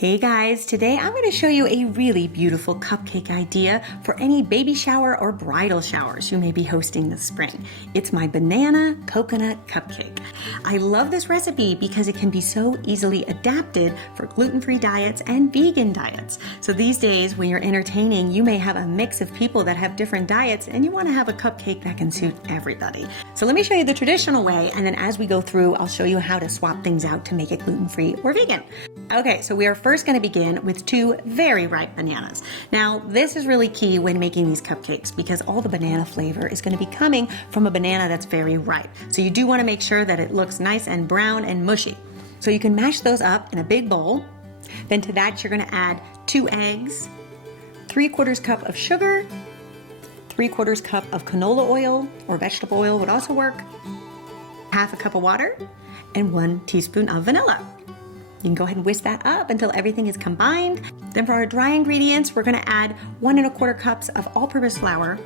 Hey guys, today I'm going to show you a really beautiful cupcake idea for any baby shower or bridal showers you may be hosting this spring. It's my banana coconut cupcake. I love this recipe because it can be so easily adapted for gluten-free diets and vegan diets. So these days when you're entertaining, you may have a mix of people that have different diets and you want to have a cupcake that can suit everybody. So let me show you the traditional way, and then as we go through, I'll show you how to swap things out to make it gluten-free or vegan. Okay, so we are first going to begin with 2 very ripe bananas. Now, this is really key when making these cupcakes because all the banana flavor is going to be coming from a banana that's very ripe. So you do want to make sure that it looks nice and brown and mushy. So you can mash those up in a big bowl. Then to that, you're going to add 2 eggs, 3/4 cup of sugar, 3/4 cup of canola oil or vegetable oil would also work, 1/2 cup of water, and 1 teaspoon of vanilla. You can go ahead and whisk that up until everything is combined. Then for our dry ingredients, we're gonna add 1 1/4 cups of all-purpose flour,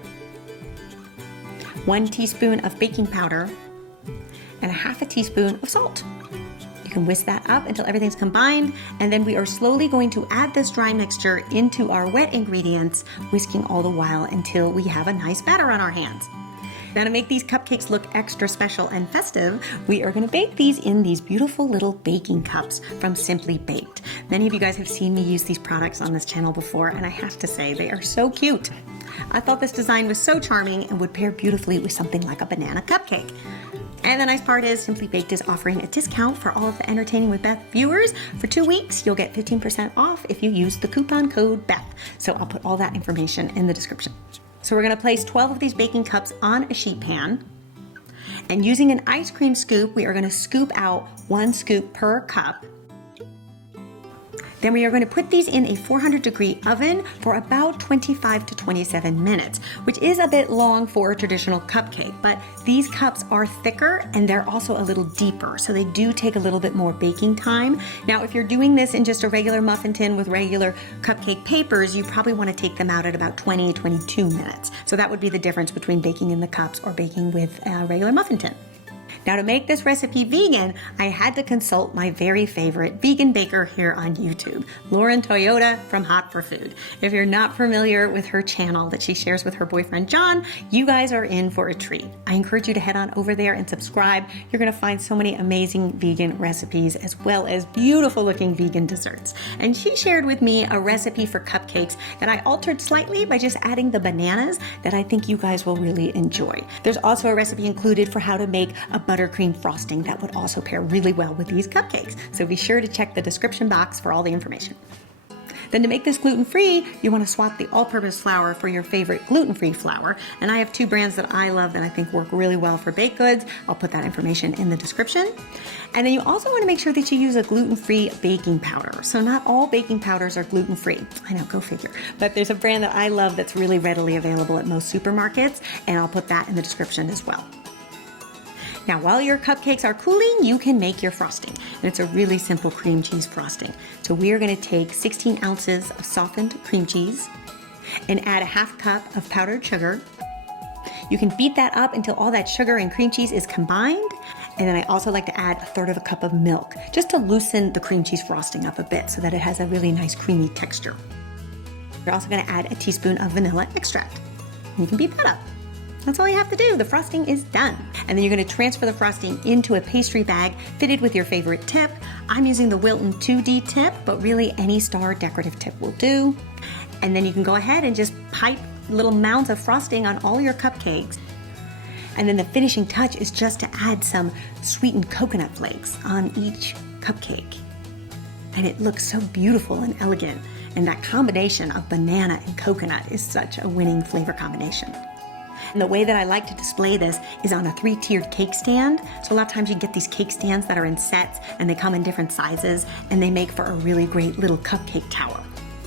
1 teaspoon of baking powder, and 1/2 teaspoon of salt. You can whisk that up until everything's combined, and then we are slowly going to add this dry mixture into our wet ingredients, whisking all the while until we have a nice batter on our hands. Now to make these cupcakes look extra special and festive, we are going to bake these in these beautiful little baking cups from Simply Baked. Many of you guys have seen me use these products on this channel before, and I have to say they are so cute. I thought this design was so charming and would pair beautifully with something like a banana cupcake. And the nice part is Simply Baked is offering a discount for all of the Entertaining with Beth viewers. For 2 weeks, you'll get 15% off if you use the coupon code BETH. So I'll put all that information in the description. So we're going to place 12 of these baking cups on a sheet pan. And using an ice cream scoop, we are going to scoop out 1 scoop per cup. Then we are going to put these in a 400-degree oven for about 25 to 27 minutes, which is a bit long for a traditional cupcake, but these cups are thicker and they're also a little deeper, so they do take a little bit more baking time. Now, if you're doing this in just a regular muffin tin with regular cupcake papers, you probably want to take them out at about 20 to 22 minutes. So that would be the difference between baking in the cups or baking with a regular muffin tin. Now to make this recipe vegan, I had to consult my very favorite vegan baker here on YouTube, Lauren Toyota from Hot for Food. If you're not familiar with her channel that she shares with her boyfriend John, you guys are in for a treat. I encourage you to head on over there and subscribe. You're gonna find so many amazing vegan recipes as well as beautiful looking vegan desserts. And she shared with me a recipe for cupcakes that I altered slightly by just adding the bananas that I think you guys will really enjoy. There's also a recipe included for how to make a buttercream frosting that would also pair really well with these cupcakes. So be sure to check the description box for all the information. Then to make this gluten-free, you want to swap the all-purpose flour for your favorite gluten-free flour. And I have 2 brands that I love that I think work really well for baked goods. I'll put that information in the description. And then you also want to make sure that you use a gluten-free baking powder. So not all baking powders are gluten-free. I know, go figure. But there's a brand that I love that's really readily available at most supermarkets, and I'll put that in the description as well. Now, while your cupcakes are cooling, you can make your frosting. And it's a really simple cream cheese frosting. So we are going to take 16 ounces of softened cream cheese and add a 1/2 cup of powdered sugar. You can beat that up until all that sugar and cream cheese is combined. And then I also like to add 1/3 cup of milk just to loosen the cream cheese frosting up a bit so that it has a really nice creamy texture. You're also going to add a teaspoon of vanilla extract. You can beat that up. That's all you have to do. The frosting is done. And then you're going to transfer the frosting into a pastry bag fitted with your favorite tip. I'm using the Wilton 2D tip, but really any star decorative tip will do. And then you can go ahead and just pipe little mounds of frosting on all your cupcakes. And then the finishing touch is just to add some sweetened coconut flakes on each cupcake. And it looks so beautiful and elegant. And that combination of banana and coconut is such a winning flavor combination. And the way that I like to display this is on a 3-tiered cake stand. So a lot of times you get these cake stands that are in sets and they come in different sizes and they make for a really great little cupcake tower.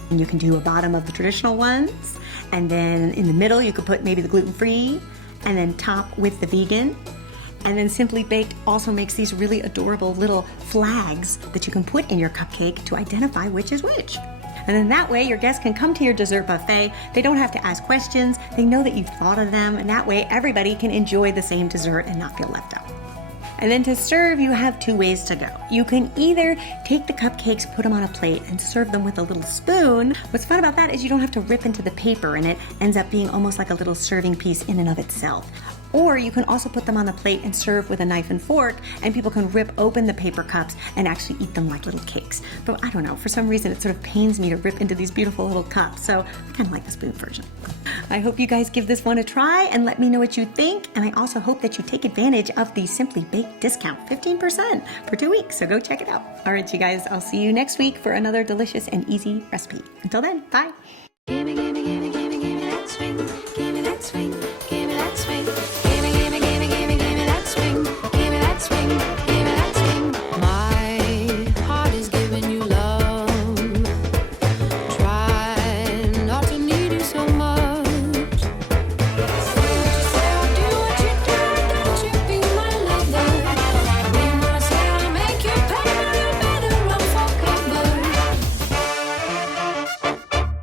And you can do a bottom of the traditional ones, and then in the middle you could put maybe the gluten-free, and then top with the vegan. And then Simply Baked also makes these really adorable little flags that you can put in your cupcake to identify which is which. And then that way your guests can come to your dessert buffet. They don't have to ask questions. They know that you've thought of them, and that way everybody can enjoy the same dessert and not feel left out. And then to serve, you have two ways to go. You can either take the cupcakes, put them on a plate, and serve them with a little spoon. What's fun about that is you don't have to rip into the paper, and it ends up being almost like a little serving piece in and of itself. Or you can also put them on the plate and serve with a knife and fork, and people can rip open the paper cups and actually eat them like little cakes. But I don't know, for some reason it sort of pains me to rip into these beautiful little cups, so I kind of like the spoon version. I hope you guys give this one a try and let me know what you think, and I also hope that you take advantage of the Simply Baked discount, 15% for 2 weeks, so go check it out. All right, you guys, I'll see you next week for another delicious and easy recipe. Until then, bye. Gimme that swing, gimme that swing.